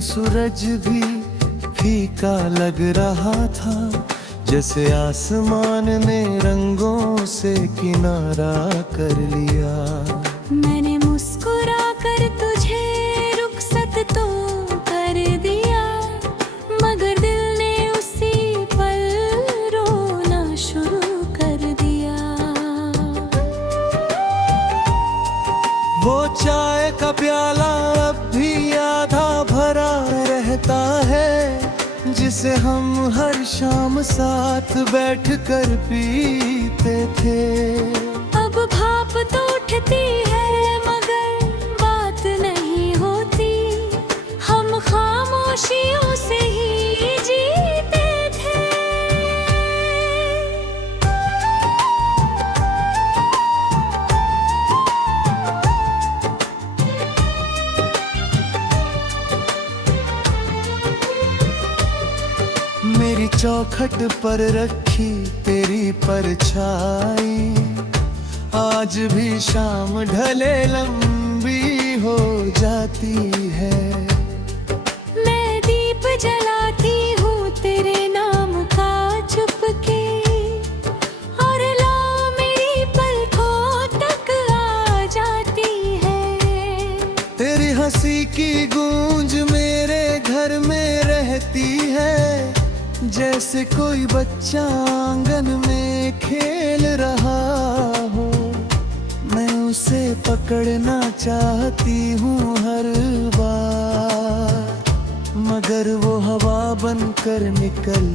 सूरज भी फीका लग रहा था, जैसे आसमान ने रंगों से किनारा कर लिया। मैंने मुस्कुरा कर तुझे रुखसत तो कर दिया, मगर दिल ने उसी पल रोना शुरू कर दिया। वो चाय का प्याला अब भी आधा भरा रहता है, जिसे हम हर शाम साथ बैठकर पीते थे। अब भाप तो उठती है मगर बात नहीं होती, हम खामोशियों से ही जीते थे। मेरी चौखट पर रखी तेरी परछाई आज भी शाम ढले लंबी हो जाती है। मैं दीप जलाती हूँ तेरे नाम का चुपके, और ला मेरी पलकों तक आ जाती है। तेरी हंसी की गूंज मेरे घर में रहती है, जैसे कोई बच्चा आंगन में खेल रहा हो। मैं उसे पकड़ना चाहती हूँ हर बार, मगर वो हवा बनकर निकल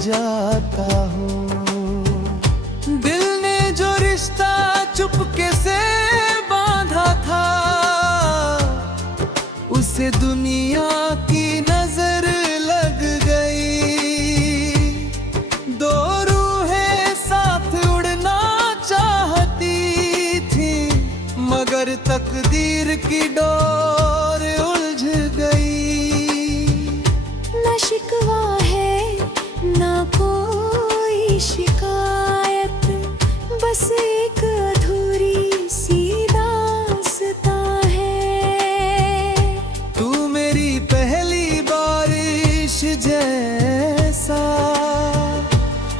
जाता हो। दिल ने जो रिश्ता चुपके से बांधा था, उसे दुनिया की नजर लग गई। दो रूहें साथ उड़ना चाहती थी, मगर तकदीर की डोर उलझ गई। न शिकवा है न कोई शिकायत, बस एक अधूरी सी दास्तां है। तू मेरी पहली बारिश जैसा,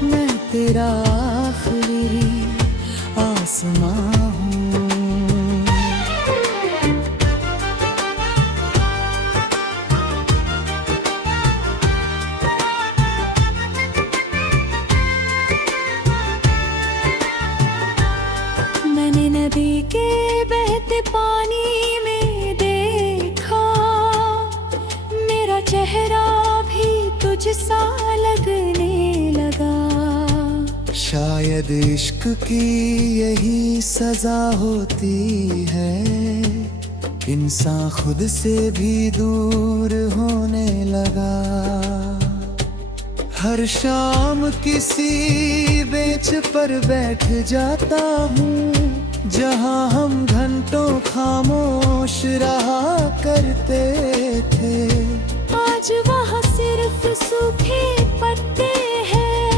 मैं तेरा आखिरी आसमां हूँ। मैंने नदी के बहते पानी में देखा, मेरा चेहरा भी तुझसा लगने लगा। शायद इश्क की यही सजा होती है, इंसान खुद से भी दूर होने लगा। हर शाम किसी बेंच पर बैठ जाता हूँ, जहाँ हम घंटों खामोश रहा करते थे। आज वहाँ सिर्फ सूखे पत्ते हैं,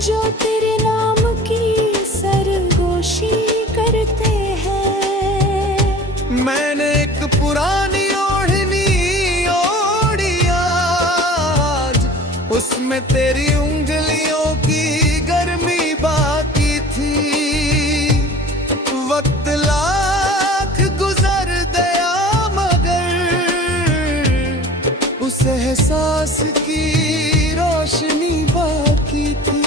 जो तेरे नाम की सरगोशी करते हैं। मैंने एक पुरानी ओढ़नी ओढ़ी आज, उसमें तेरी उंगलियों की गर्मी बाकी थी। वक्त लाख गुजर गया मगर उस एहसास की रोशनी बाकी थी।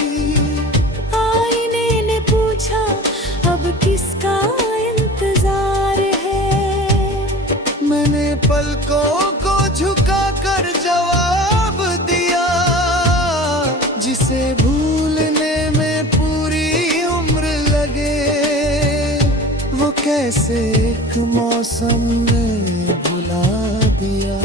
आईने ने पूछा अब किसका इंतजार है, मैंने पलकों को झुका कर जवाब दिया, जिसे भूलने में पूरी उम्र लगे, वो कैसे एक मौसम ने भुला दिया।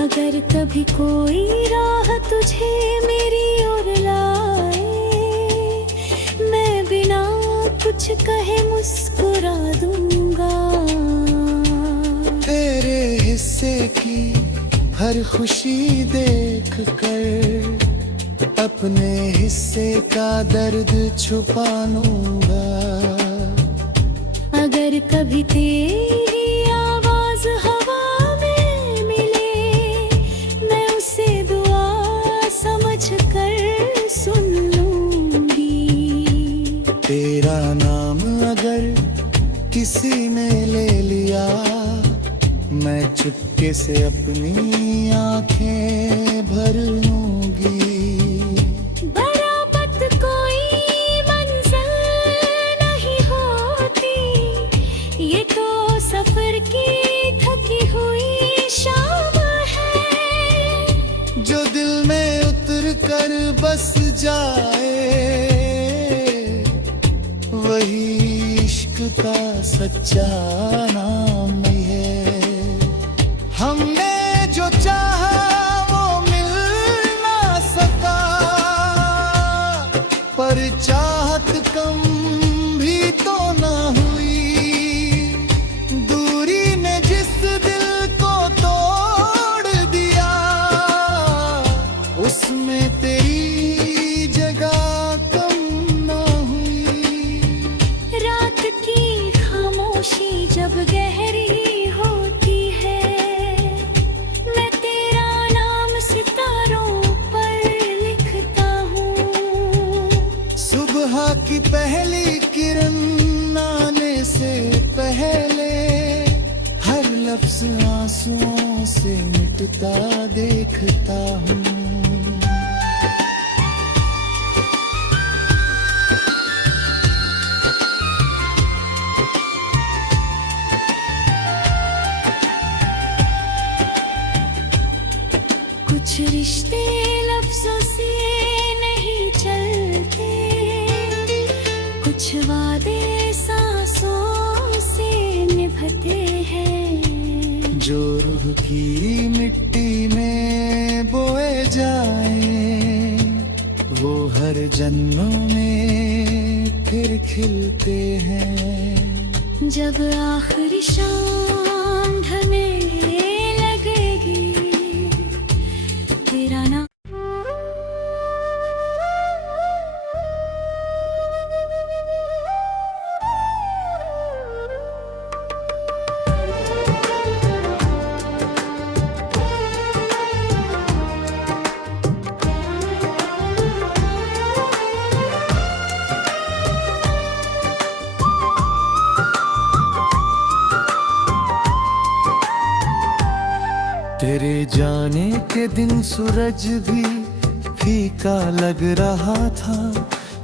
अगर कभी कोई राह तुझे मेरी ओर लाए, मैं बिना कुछ कहे मुस्कुरा दूंगा। तेरे हिस्से की हर खुशी देख कर अपने हिस्से का दर्द छुपा लूंगा। अगर कभी तेरी आवाज हवा में मिले, मैं उसे दुआ समझ कर सुन लूंगी। तेरा नाम अगर किसी ने ले लिया, मैं चुपके से अपनी आंखें भर लूंगी। बराबर कोई मंजिल नहीं होती, ये तो सफर की थकी हुई शाम है। जो दिल में उतर कर बस जाए, वही इश्क का सच्चा नाम है। हमने जो चाहा वो मिल ना सका, पर चाहत कम भी तो ना हुई। दूरी ने जिस दिल को तोड़ दिया, उसमें तेरी जगह कम ना हुई। रात की खामोशी जब गहरी होती है, मैं तेरा नाम सितारों पर लिखता हूँ। सुबह की पहली किरण आने से पहले, हर लफ्ज आंसुओं से मिटता देखता हूँ। कुछ रिश्ते लफ्जों से नहीं चलते, कुछ वादे सांसों से निभते हैं। जो रूह की मिट्टी में बोए जाए, वो हर जन्म में फिर खिलते हैं। जब आखिरी शाम ढलने लगेगी, तेरा नाम तेरे जाने के दिन सूरज भी फीका लग रहा था,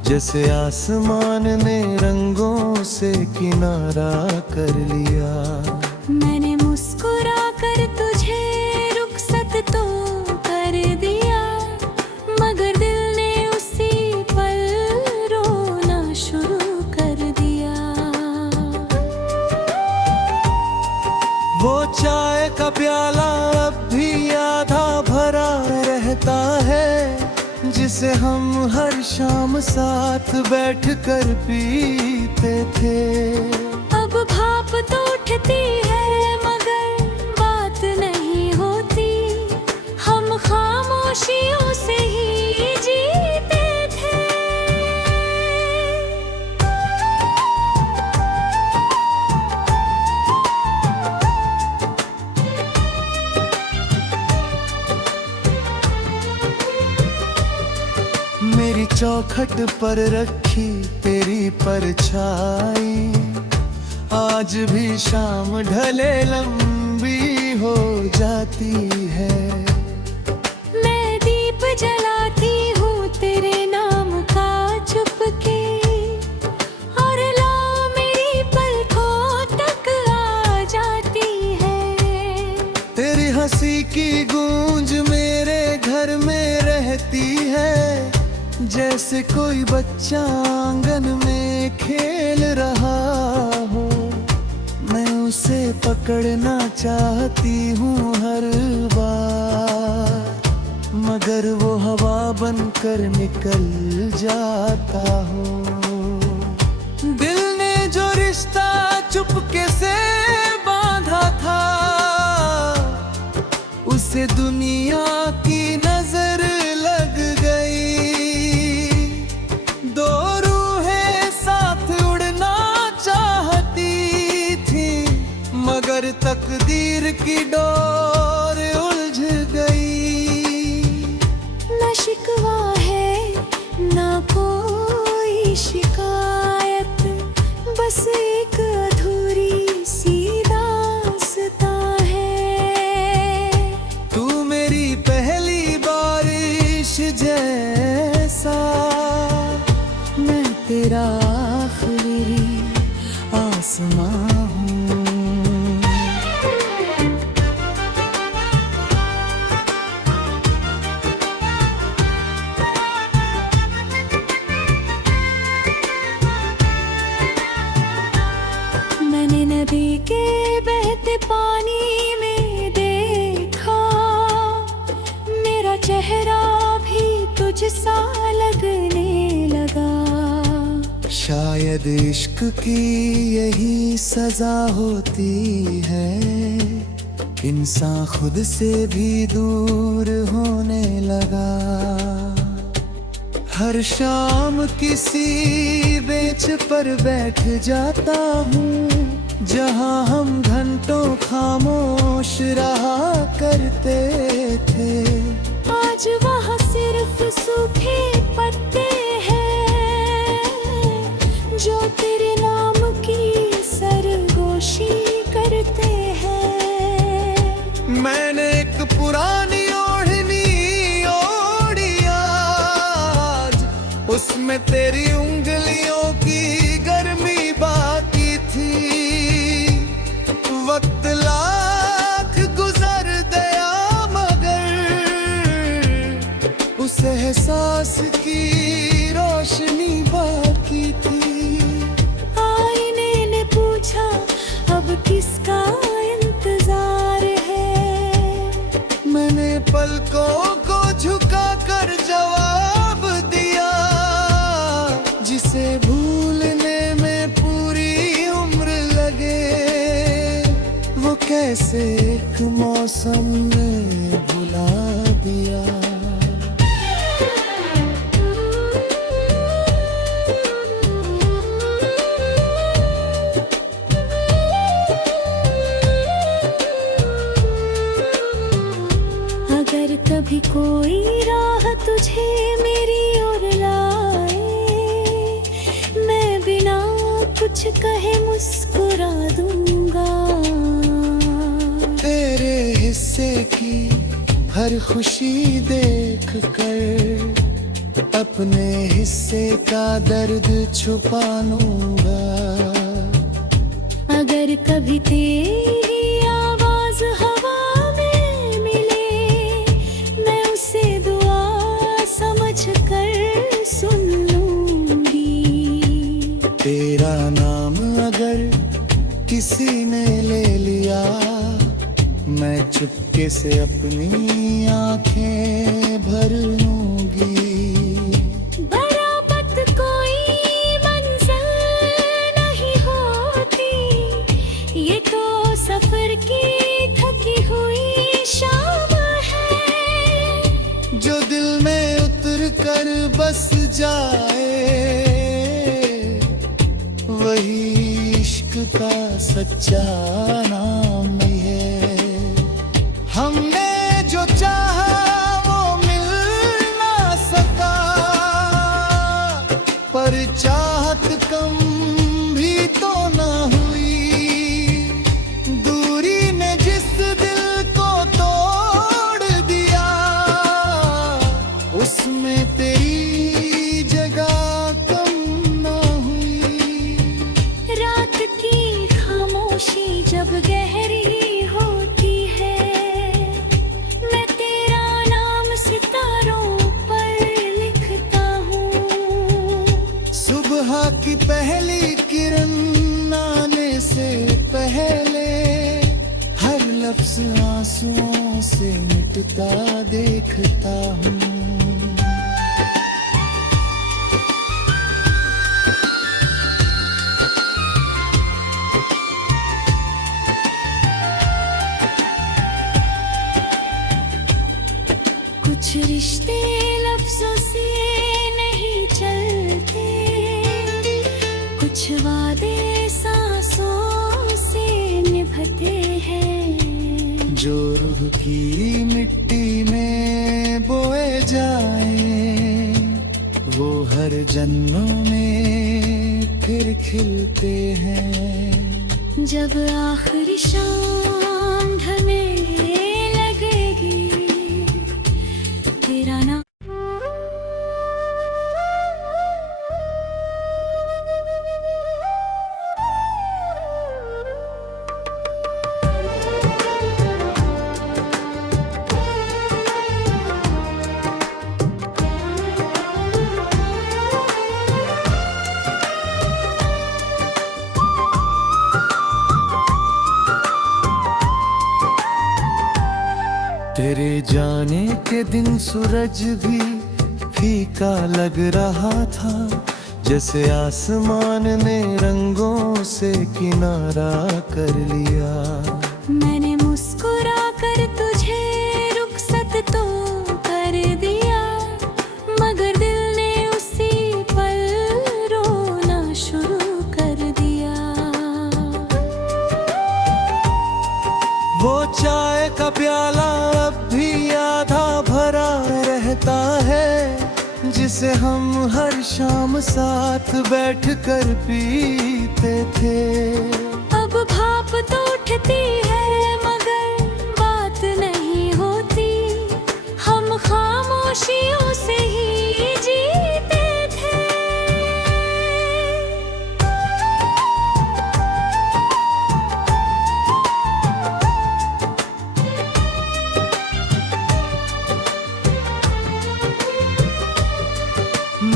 जैसे आसमान ने रंगों से किनारा कर लिया। मैंने मुस्कुरा कर तुझे रुखसत तो कर दिया, मगर दिल ने उसी पल रोना शुरू कर दिया। वो चाय का प्याला अब भी आधा भरा रहता है, जिसे हम हर शाम साथ बैठकर पीते थे। अब भाप तो उठती है मगर बात नहीं होती, हम खामोशियों से ही जीते थे। मेरी चौखट पर रखी तेरी परछाई, आज भी शाम ढले लंबी हो जाती है। मैं दीप जलाती हूँ तेरे नाम का चुपके, और ला मेरी पलकों तक आ जाती है। तेरी हंसी की गूंज मेरे घर में रहती है, जैसे कोई बच्चा आंगन में खेल रहा हो। मैं उसे पकड़ना चाहती हूँ हर बार, मगर वो हवा बनकर निकल जाता हो। दिल ने जो रिश्ता चुपके से बांधा था, उसे से दुनिया की नजर लग गई। दो रूहें साथ उड़ना चाहती थी, मगर तकदीर की डोर उलझ गई। न शिकवा है न कोई शिकायत, बस एक अधूरी सी दास्तां है। तू मेरी पहली बारिश जैसा, मैं तेरा आखिरी आसमां हूँ। मैंने नदी के बहते पानी में देखा, मेरा चेहरा भी तुझसा लगने लगा। शायद इश्क की यही सजा होती है, इंसान खुद से भी दूर होने लगा। हर शाम किसी बेंच पर बैठ जाता हूँ, जहाँ हम घंटों खामोश रहा करते थे। आज वहाँ सिर्फ सूखे पत्ते हैं, जो तेरे नाम की सरगोशी करते हैं। मैंने एक पुरानी ओढ़नी ओढ़ी आज, उसमें तेरी उंगलियों की गर्मी बाकी थी। वक्त लाख गुजर गया, मगर उस एहसास की रोशनी बाकी थी। आईने ने पूछा अब किसका इंतजार है, मैंने पलकों को झुका कर जवाब दिया, जिसे भूलने में पूरी उम्र लगे, वो कैसे एक मौसम में भुला दिया। अगर कभी कोई राह तुझे मेरी ओर लाए, मैं बिना कुछ कहे मुस्कुरा दूंगा। तेरे हिस्से की हर खुशी देख कर अपने हिस्से का दर्द छुपा लूंगा। अगर कभी तेरी आवाज हवा में मिले, मैं उसे दुआ समझ कर सुन लूंगी। तेरा नाम अगर किसी ने ले लिया, मैं चुपके से अपनी आंखें भर लूंगी। बराबत कोई मंजिल नहीं होती, ये तो सफर की थकी हुई शाम है। जो दिल में उतर कर बस जाए, वही इश्क का सच्चा नाम है। हमने जो चाहा वो मिल ना सका, पर चाहत कम भी तो ना हुई। दूरी ने जिस दिल को तोड़ दिया, उसमें तेरी जगह कम ना हुई। रात की खामोशी जब गहरी होती है, मैं तेरा नाम सितारों पर लिखता हूँ। सुबह की पहली किरण आने से पहले, हर लफ्ज आंसुओं से मिटता देखता हूँ। रिश्ते लफ्जों से नहीं चलते, कुछ वादे सांसों से निभते हैं। जो रूह की मिट्टी में बोए जाए, वो हर जन्म में फिर खिलते हैं। जब आखिरी शाम ढलने लगेगी, तेरा नाम तेरे जाने के दिन सूरज भी फीका लग रहा था, जैसे आसमान ने रंगों से किनारा कर लिया। मैंने मुस्कुरा कर तुझे रुखसत तो कर दिया, मगर दिल ने उसी पल रोना शुरू कर दिया। वो चाय का प्याला अब भी आधा भरा रहता है, जिसे हम हर शाम साथ बैठ कर पीते थे। अब भाप तो उठती है मगर बात नहीं होती, हम खामोशियों से ही जीते थे।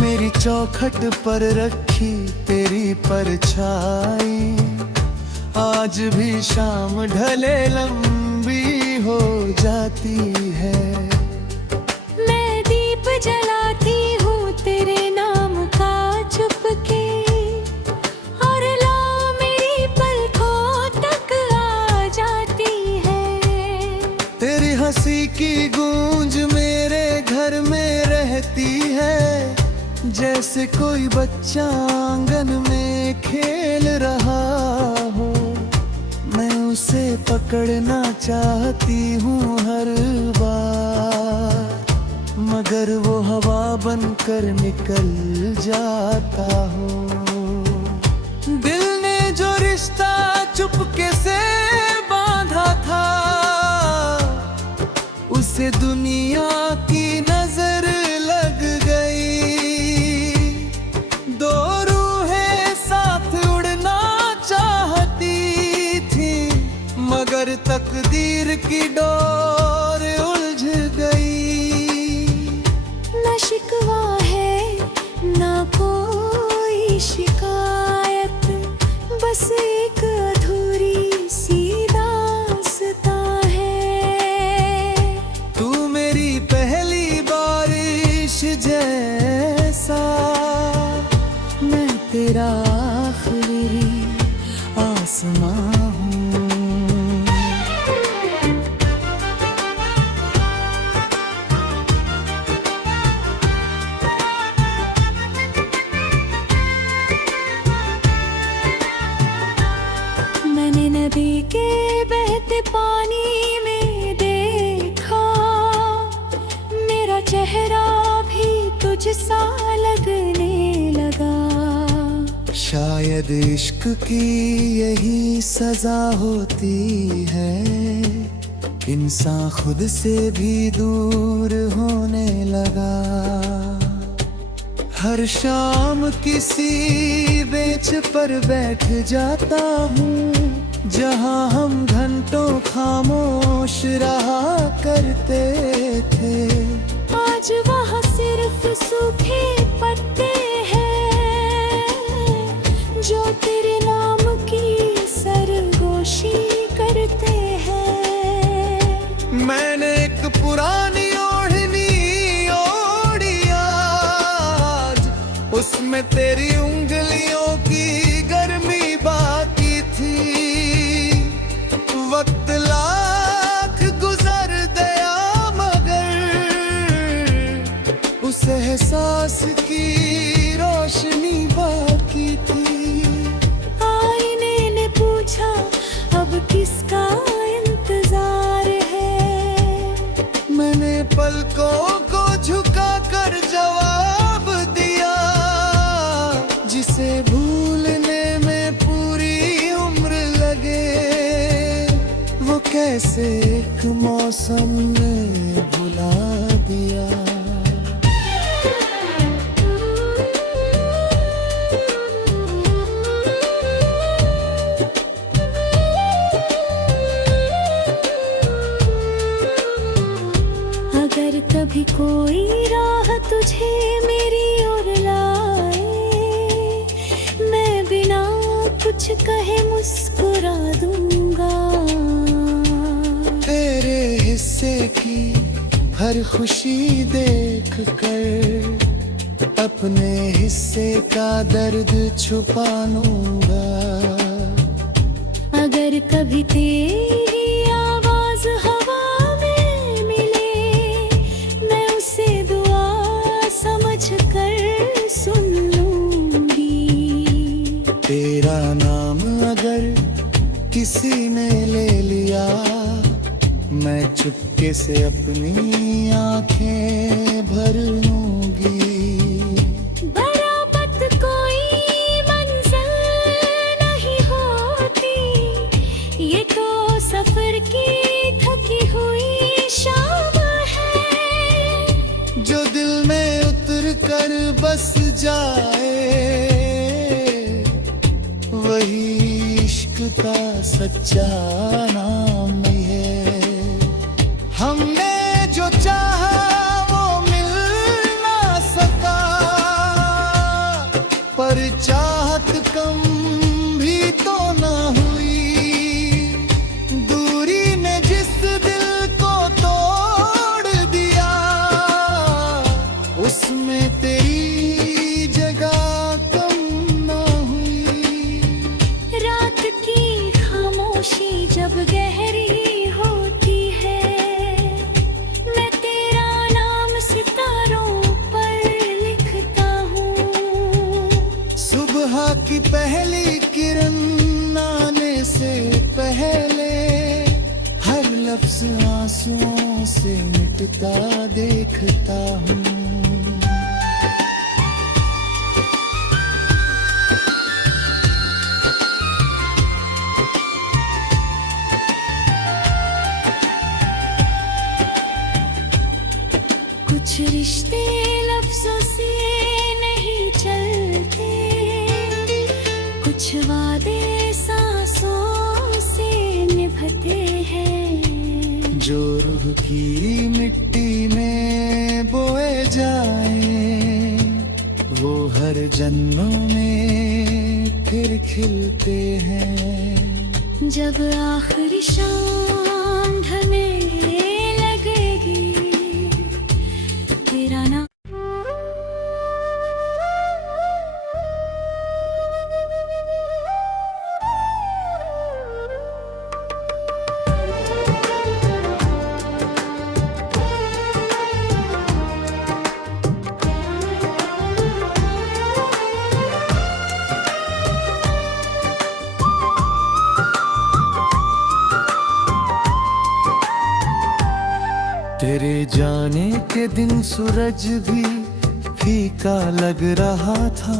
मेरी चौखट पर रखी तेरी परछाई आज भी शाम ढले लंबी हो जाती है। मैं दीप जलाती हूँ तेरे नाम का चुपके, और ला मेरी पलकों तक आ जाती है। तेरी हंसी की गूंज मेरे घर में रहती है, जैसे कोई बच्चा आंगन में खेल रहा हो। मैं उसे पकड़ना चाहती हूँ हर बार, मगर वो हवा बनकर निकल जाता हो। दिल ने जो रिश्ता चुपके से बांधा था, उसे दुनिया की नजर लग गई। दो रूहें साथ उड़ना चाहती थी, मगर तकदीर की डोर उलझ गई। न शिकवा है न कोई शिकायत, बस एक अधूरी सी दास्तां है। तू मेरी पहली बारिश जैसा, मैं तेरा आखिरी आसमां हूँ। मैंने नदी के बहते पानी में देखा, मेरा चेहरा भी तुझसा लगने लगा। शायद इश्क की यही सजा होती है, इंसान खुद से भी दूर होने लगा। हर शाम किसी बेंच पर बैठ जाता हूँ, जहाँ हम घंटों खामोश रहा करते थे। आज वहाँ सिर्फ सूखे पत्ते हैं, जो तेरे नाम की सरगोशी करते हैं। मैंने एक पुरानी ओढ़नी ओढ़ी आज, उसमें तेरी उंगलियों की गर्मी बाकी थी। वक्त लाख गुजर गया मगर उस एहसास की रोशनी बाकी थी। आईने ने पूछा अब किसका इंतजार है। मैंने पलकों को झुका कर जवाब दिया, जिसे भूलने में पूरी उम्र लगे, वो कैसे एक मौसम ने भुला दिया। अगर कभी कोई राह तुझे मेरी ओर लाए, मैं बिना कुछ कहे मुस्कुरा दूंगा। तेरे हिस्से की हर खुशी देख कर अपने हिस्से का दर्द छुपा लूंगा। अगर कभी तेरी आवाज हवा में मिले, मैं उसे दुआ समझ कर सुन लूंगी। तेरा नाम अगर किसी ने ले लिया, मैं चुपके से अपनी आंखें भर लूंगी। बराबर कोई मंजिल नहीं होती, ये तो सफर की थकी हुई शाम है। जो दिल में उतर कर बस जाए, वही इश्क का सच्चा नाम है। हमने जो चाहा वो मिल ना सका, पर चाहत कम भी तो ना हुई। दूरी ने जिस दिल को तोड़ दिया, उसमें तेरी जगह कम ना हुई। रात की खामोशी जब गहरी होती है, मैं तेरा नाम सितारों पर लिखता हूँ। सुबह की पहली किरण आने से पहले, हर लफ्ज आंसुओं से मिटता देखता हूँ। कुछ रिश्ते लफ्जों से नहीं चलते, कुछ वादे सांसों से निभते हैं। जो रूह की मिट्टी में बोए जाए, वो हर जन्म में फिर खिलते हैं। जब आखिरी शाम ढलने लगेगी, तेरा नाम तेरे जाने के दिन सूरज भी फीका लग रहा था,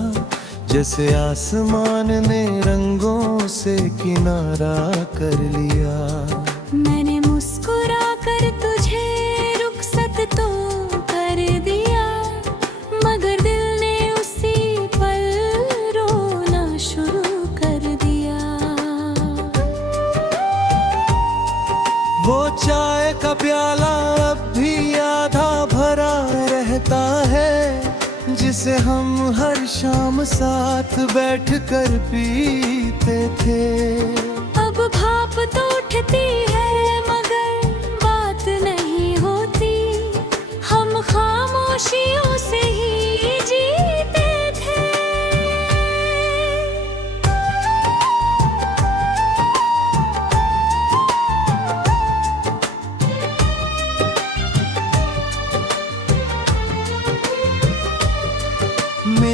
जैसे आसमान ने रंगों से किनारा कर लिया। मैंने मुस्कुरा कर तुझे रुखसत तो कर दिया, मगर दिल ने उसी पल रोना शुरू कर दिया। वो चाय का प्याला अब भी आधा भरा रहता है, जिसे हम हर शाम साथ बैठ कर पीते थे। अब भाप तो उठती है मगर बात नहीं होती, हम खामोशियों से ही जीते थे।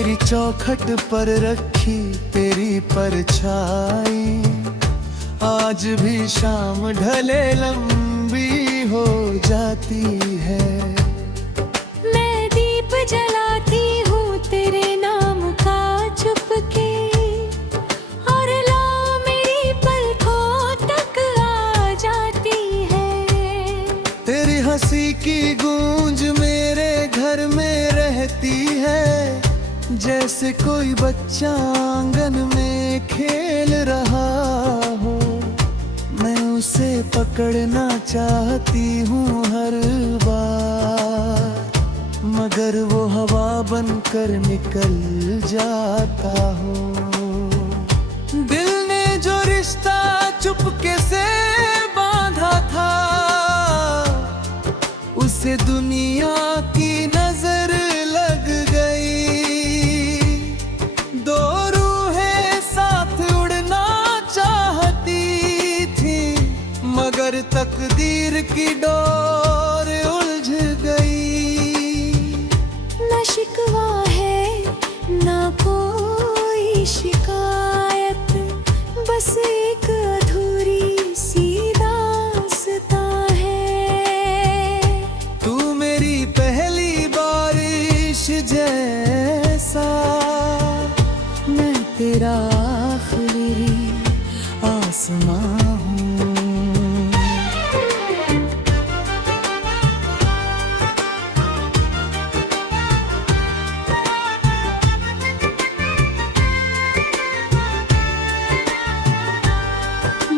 मेरी चौखट पर रखी तेरी परछाई, आज भी शाम ढले लंबी हो जाती है। मैं दीप जलाती हूँ तेरे नाम का चुपके, और लौ मेरी पलकों तक आ जाती है। तेरी हंसी की गूंज मेरे घर में रहती है, जैसे कोई बच्चा आंगन में खेल रहा हो। मैं उसे पकड़ना चाहती हूँ हर बार, मगर वो हवा बनकर निकल जाता हो। दिल ने जो रिश्ता चुपके से बांधा था, उसे दुनिया की नजर लग गई। दो रूहें साथ उड़ना चाहती थी, मगर तकदीर की डोर उलझ गई। न शिकवा है न कोई शिकायत, बस एक अधूरी सी दास्तां है। तू मेरी पहली बारिश जैसा, मैं तेरा आखिरी आसमां हूँ।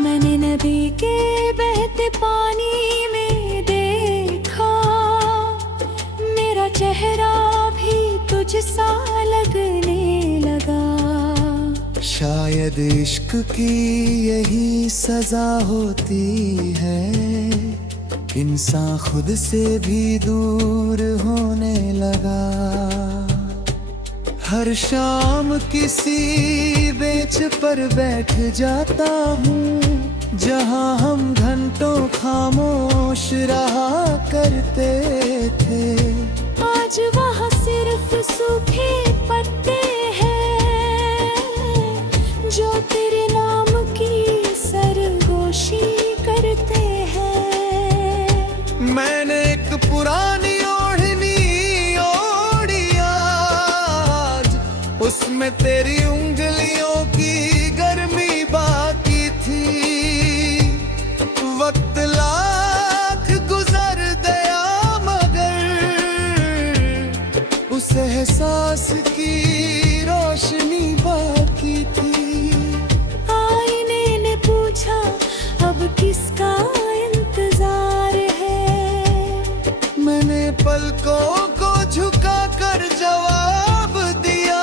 मैंने नदी के बहते पानी में देखा, मेरा चेहरा भी तुझसा लगने लगा। शायद इश्क की यही सजा होती है, इंसान खुद से भी दूर होने लगा। हर शाम किसी बेंच पर बैठ जाता हूँ, जहाँ हम घंटों खामोश रहा करते थे। आज वहाँ सिर्फ सूखे पत्ते हैं, जो तेरे नाम की सरगोशी करते हैं। मैंने एक पुरानी ओढ़नी ओढ़ी आज, उसमें तेरी उंगलियों की गर्मी बाकी थी। वक्त लाख गुजर गया, मगर उस एहसास की रोशनी बाकी थी। आईने ने पूछा अब किसका इंतजार है, मैंने पलकों को झुका कर जवाब दिया,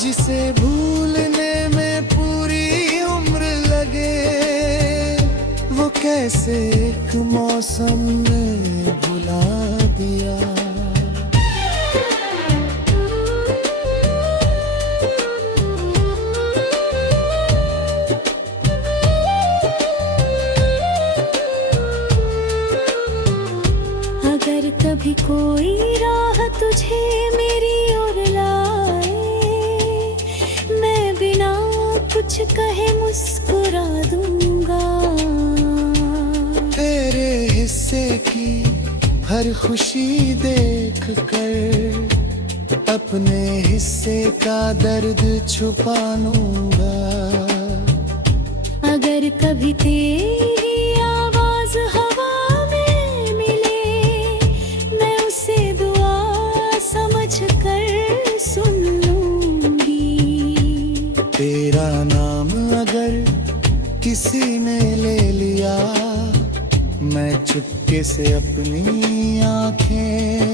जिसे भूलने में पूरी उम्र लगे, वो कैसे एक मौसम में भुला दिया। अगर कभी कोई राह तुझे मेरी ओर लाए, मैं बिना कुछ कहे मुस्कुरा दूंगा। तेरे हिस्से की हर खुशी देख कर, अपने हिस्से का दर्द छुपा लूंगा। अगर कभी तेरी आवाज हवा में मिले, मैं उसे दुआ समझ कर सुन लूंगी। तेरा नाम अगर किसी ने ले लिया, मैं चुपके से अपनी आंखें